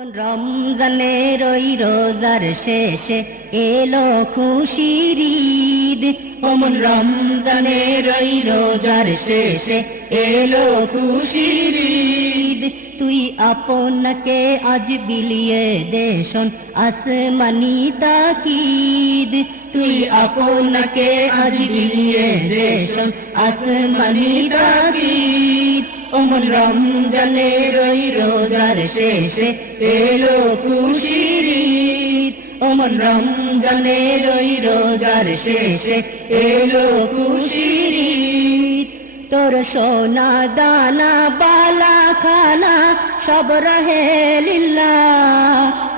রমজানের ওই রোজার শেষে এলো খুশির ঈদ, অমন রমজানের ওই রোজার শেষে এলো খুশির ঈদ। তুই আপনাকে আজ বিলিয়ে দেশন আসমানি তাকিদ। তুই আপনাকে আজ বিলিয়ে দেশন আসমানি তাকিদ। অমন রমজানের ওই রোজার শেষে এলো খুশির অমন রমজানের ওই রোজার শেষে এলো ঈদ। তোর সোনা দানা, বালা খানা, সব রহে লিল্লা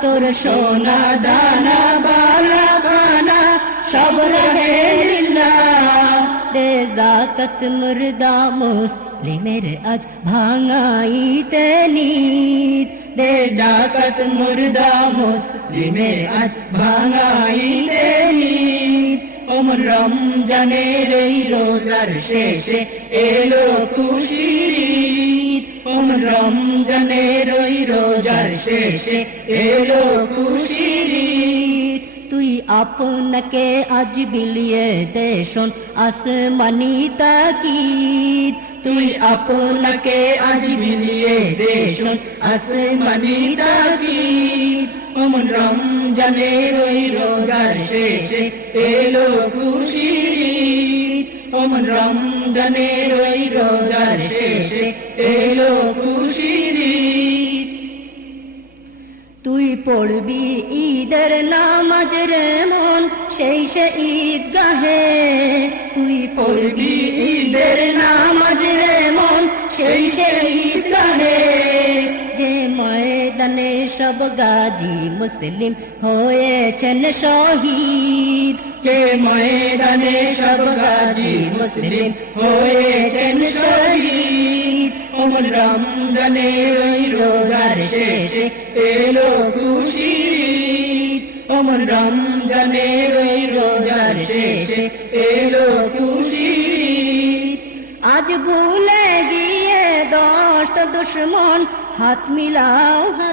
তোর সোনা দানা, বালা খানা, সব রহে লিল্লা দে জাকাত মুর্দা মুসলিমের আজ ভাঙাইতে নিত দে জাকাত মুর্দা মুসলিমের আজ ভাঙাইতে নিত ওমর রমজানের এই রোজার শেষে এলো খুশির ওমর রমজানের ওই রোজার শেষে এলো খুশির তুই আপনাকে আজ বিলিয়ে দেশন আসমানি তাকিদ তুই আপনাকে আজ বিলিয়ে দেশন আসমানি তাকিদ অমন রমজানের ওই রোজার শেষে এলো খুশি। অমন রমজানের ওই রোজার শেষে এলো খুশির পড়বি ঈদের নামাজ রে মন, সেই সে ঈদ গাহে তুই পড়বি ঈদের নামাজ রে মন, সেই সে ঈদ গাহে যে ময়দানে সব গাজী মুসলিম হয়েছেন শহীদ, যে ময়দানে সব গাজী মুসলিম হয়েছেন শহীদ। অমন রমজানের ওই রোজার শেষে এলো খুশি। অমন রমজানের ওই রোজার শেষে এলো খুশি। আজ ভুলে গিয়ে দশটা দুশ্মন, হাত মিলাও, হাত